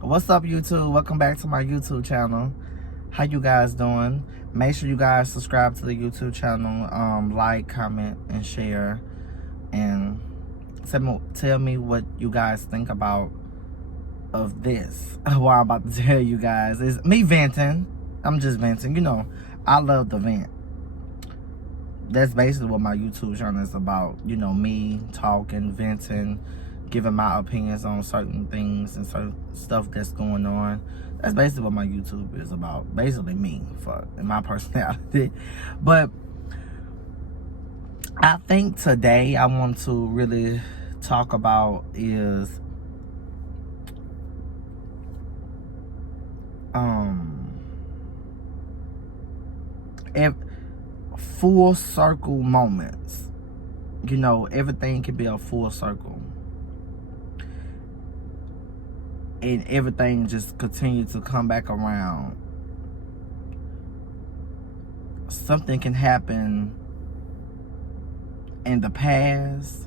What's up, YouTube? Welcome back to my YouTube channel. How you guys doing? Make sure you guys subscribe to the YouTube channel, like, comment, and share, and tell me what you guys think about of this. What I'm about to tell you guys is me venting. I'm just venting. You know, I love the vent. That's basically what my YouTube channel is about. You know, me talking, venting, giving my opinions on certain things and certain stuff that's going on. That's basically what my YouTube is about. Basically me, in my personality. But I think today I want to really talk about is if full circle moments. You know, everything can be a full circle. And everything just continues to come back around. Something can happen in the past,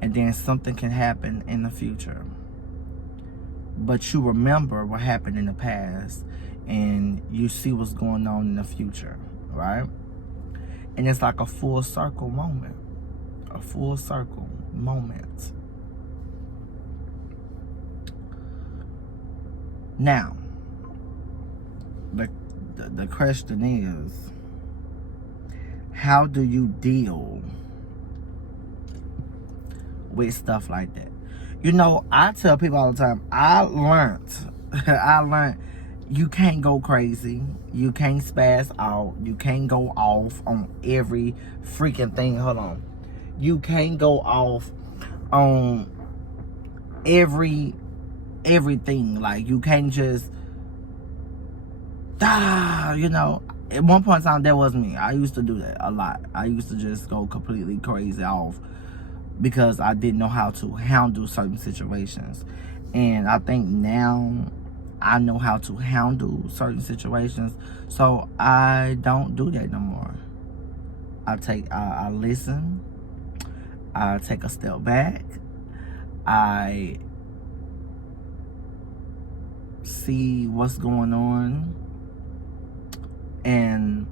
and then something can happen in the future. But you remember what happened in the past, and you see what's going on in the future, right? And it's like a full circle moment. A full circle moment. Now, the question is, how do you deal with stuff like that? You know, I tell people all the time, I learned you can't go crazy. You can't spaz out. You can't go off on every freaking thing. Hold on. You can't go off on everything. Like, you can't just, you know. At one point in time, that was me. I used to do that a lot. I used to just go completely crazy off because I didn't know how to handle certain situations. And I think now I know how to handle certain situations, so I don't do that no more. I listen. I take a step back. I see what's going on, and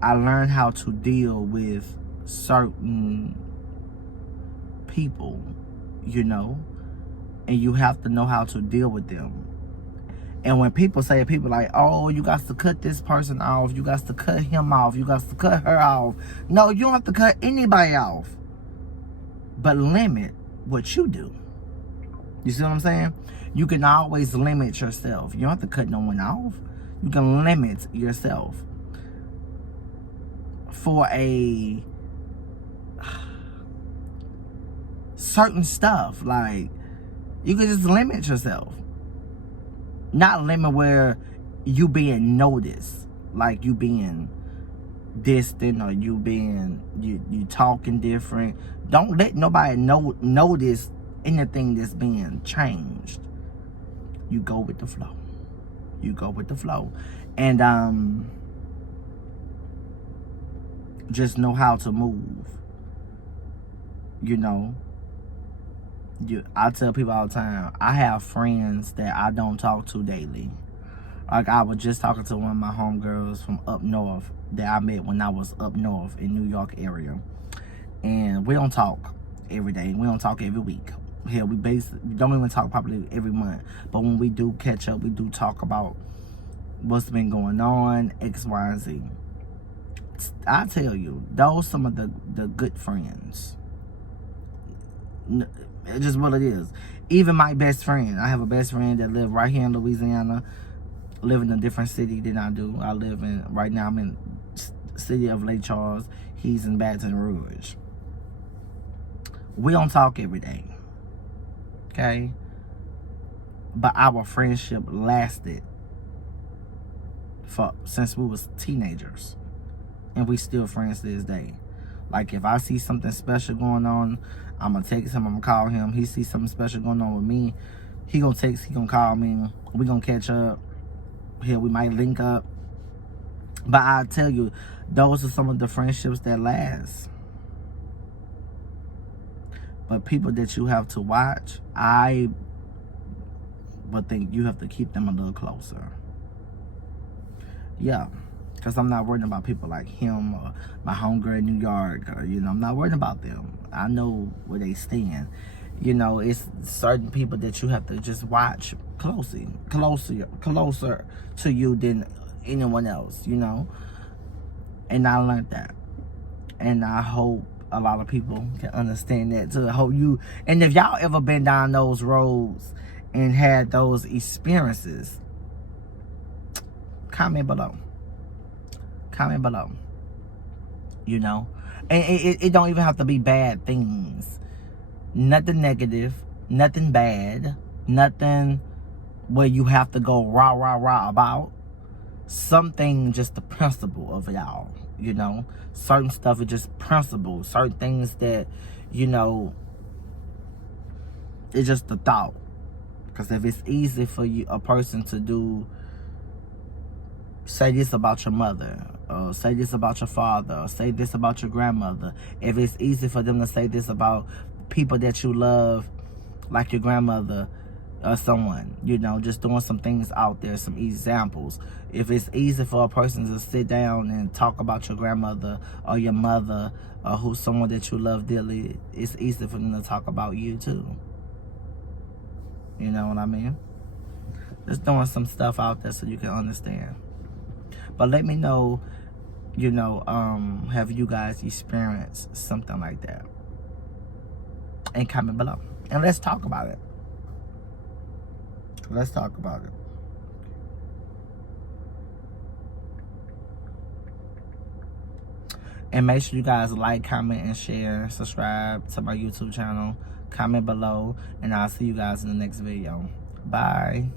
I learn how to deal with certain people, you know, and you have to know how to deal with them. And when people say, people like, oh, you got to cut this person off, you got to cut him off, you got to cut her off. No, you don't have to cut anybody off, but limit what you do. You see what I'm saying? You can always limit yourself. You don't have to cut no one off. You can limit yourself for a certain stuff. Like, you can just limit yourself. Not limit where you being noticed, like you being distant, or you being you talking different. Don't let nobody notice anything that's being changed. You go with the flow. You go with the flow. And just know how to move. You know, I tell people all the time, I have friends that I don't talk to daily. Like, I was just talking to one of my homegirls from up north that I met when I was up north in New York area. And we don't talk every day. We don't talk every week. Hell, we don't even talk probably every month. But when we do catch up, we do talk about what's been going on, X, Y, and Z. I tell you, those some of the good friends. It's just what it is. Even my best friend, I have a best friend that live right here in Louisiana, live in a different city than I do. Right now I'm in the city of Lake Charles. He's in Baton Rouge. We don't talk every day, okay? But our friendship lasted since we was teenagers, and we still friends to this day. Like, if I see something special going on, I'm gonna text him, I'm gonna call him. He sees something special going on with me, he gonna text, he gonna call me, we gonna catch up. Here, we might link up. But I tell you, those are some of the friendships that last. But people that you have to watch, I would think you have to keep them a little closer. Yeah. Because I'm not worried about people like him or my homegirl in New York. Or, you know, I'm not worried about them. I know where they stand. You know, it's certain people that you have to just watch closer to you than anyone else, you know. And I learned that. And I hope a lot of people can understand that too. I hope you, and if y'all ever been down those roads and had those experiences, comment below. Comment below. You know, and it don't even have to be bad things. Nothing negative, nothing bad, nothing where you have to go rah about. Something just the principle of y'all, you know. Certain stuff is just principles. Certain things that, you know, it's just the thought. Because if it's easy for you, a person to do, say this about your mother, or say this about your father, or say this about your grandmother. If it's easy for them to say this about people that you love, like your grandmother or someone, you know, just throwing some things out there, some examples. If it's easy for a person to sit down and talk about your grandmother or your mother or someone that you love dearly, it's easy for them to talk about you too. You know what I mean? Just throwing some stuff out there so you can understand. But let me know, you know, have you guys experienced something like that? And comment below. And let's talk about it. Let's talk about it. And make sure you guys like, comment, and share. Subscribe to my YouTube channel. Comment below. And I'll see you guys in the next video. Bye.